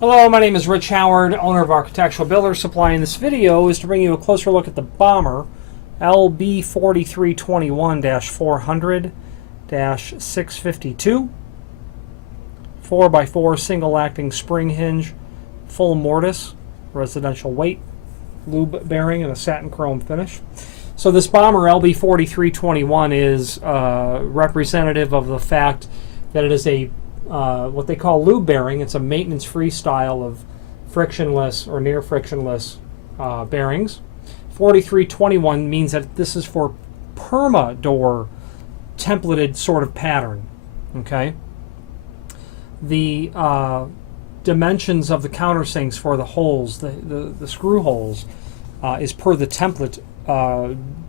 Hello, my name is Rich Howard, owner of Architectural Builders Supply, and this video is to bring you a closer look at the Bommer LB4321-400-652 4x4 single acting spring hinge, full mortise, residential weight, lube bearing, and a satin chrome finish. So this Bommer LB4321 is representative of the fact that it is a what they call lube bearing. It's a maintenance-free style of frictionless or near frictionless bearings. 4321 means that this is for perma door templated sort of pattern. Okay. The dimensions of the countersinks for the holes, the screw holes, is per the template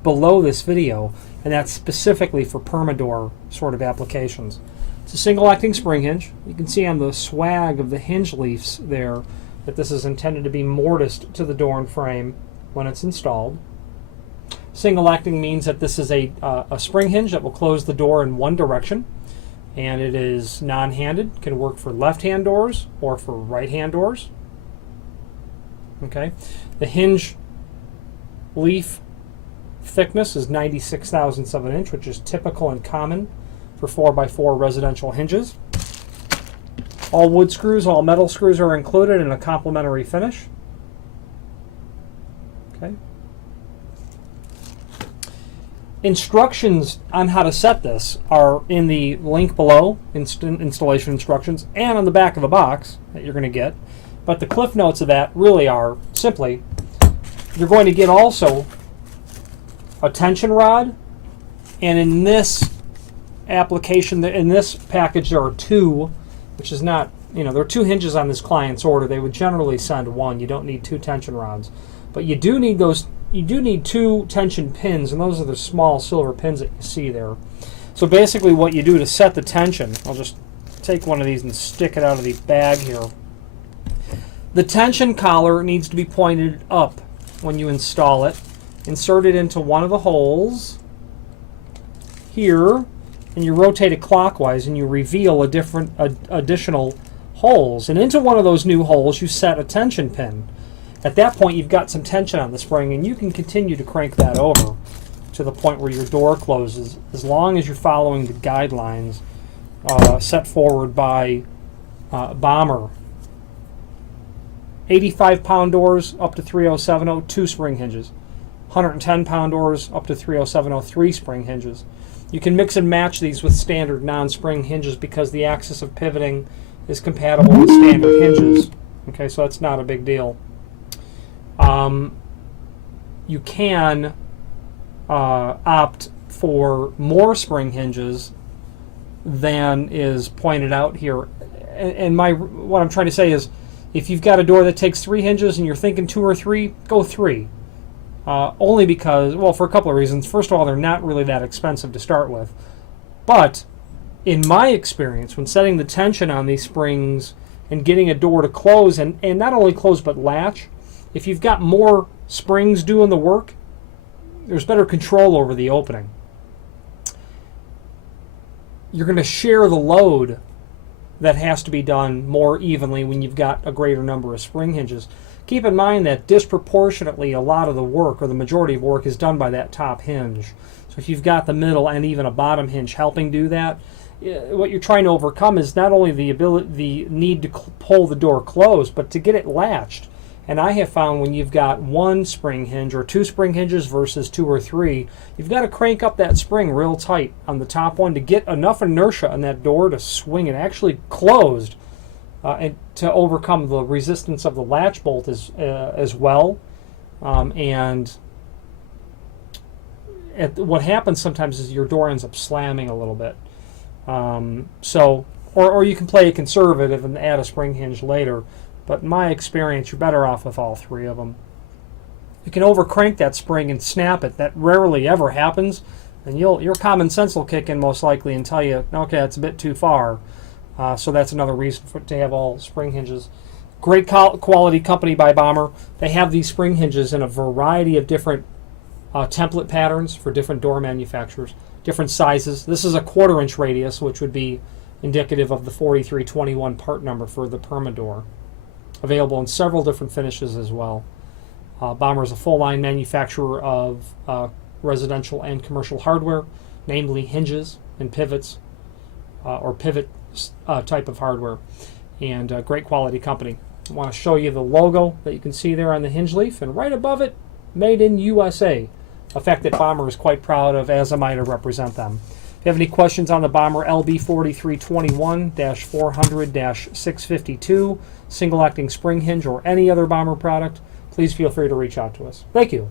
below this video, and that's specifically for permadoor sort of applications. It's a single acting spring hinge. You can see on the swag of the hinge leaves there that this is intended to be mortised to the door and frame when it's installed. Single acting means that this is a spring hinge that will close the door in one direction, and it is non-handed. Can work for left-hand doors or for right-hand doors. Okay, the hinge leaf thickness is 96 thousandths of an inch, which is typical and common for 4x4 residential hinges. All wood screws, all metal screws are included in a complementary finish. Okay. Instructions on how to set this are in the link below, installation instructions, and on the back of the box that you're going to get. But the cliff notes of that really are simply, you're going to get also a tension rod, and in this application, in this package, there are two, which is not, there are two hinges on this client's order. They would generally send one. You don't need two tension rods, but you do need those. You do need two tension pins, and those are the small silver pins that you see there. So basically what you do to set the tension, I'll just take one of these and stick it out of the bag here. The tension collar needs to be pointed up when you install it. Insert it into one of the holes here, and you rotate it clockwise, and you reveal additional holes. And into one of those new holes, you set a tension pin. At that point, you've got some tension on the spring, and you can continue to crank that over to the point where your door closes, as long as you're following the guidelines set forward by Bommer. 85-pound doors up to 3070, 2 spring hinges. 110-pound doors up to 3070, 3 spring hinges. You can mix and match these with standard non-spring hinges because the axis of pivoting is compatible with standard hinges. Okay, so that's not a big deal. You can opt for more spring hinges than is pointed out here. And what I'm trying to say is, if you've got a door that takes 3 hinges and you're thinking 2 or 3, go 3. Only because, well, for a couple of reasons. First of all, they're not really that expensive to start with. But in my experience, when setting the tension on these springs and getting a door to close, and not only close but latch, if you've got more springs doing the work, there's better control over the opening. You're going to share the load that has to be done more evenly when you've got a greater number of spring hinges. Keep in mind that disproportionately a lot of the work, or the majority of work, is done by that top hinge. So if you've got the middle and even a bottom hinge helping do that, what you're trying to overcome is not only the need to pull the door closed, but to get it latched. And I have found when you've got 1 spring hinge or 2 spring hinges versus 2 or 3, you've got to crank up that spring real tight on the top one to get enough inertia on that door to swing it actually closed, and to overcome the resistance of the latch bolt as well. What happens sometimes is your door ends up slamming a little bit. Or you can play it conservative and add a spring hinge later. But in my experience, you're better off with all 3 of them. You can overcrank that spring and snap it. That rarely ever happens. And your common sense will kick in most likely and tell you, okay, that's a bit too far. So that's another reason to have all spring hinges. Great quality company by Bommer. They have these spring hinges in a variety of different template patterns for different door manufacturers, different sizes. This is a 1/4 inch radius, which would be indicative of the 4321 part number for the perma door. available in several different finishes as well. Bommer is a full-line manufacturer of residential and commercial hardware, namely hinges and pivots, or pivot type of hardware, and a great quality company. I want to show you the logo that you can see there on the hinge leaf, and right above it, Made in USA, a fact that Bommer is quite proud of, as am I to represent them. If you have any questions on the Bommer LB4321-400-652 single acting spring hinge or any other Bommer product, please feel free to reach out to us. Thank you.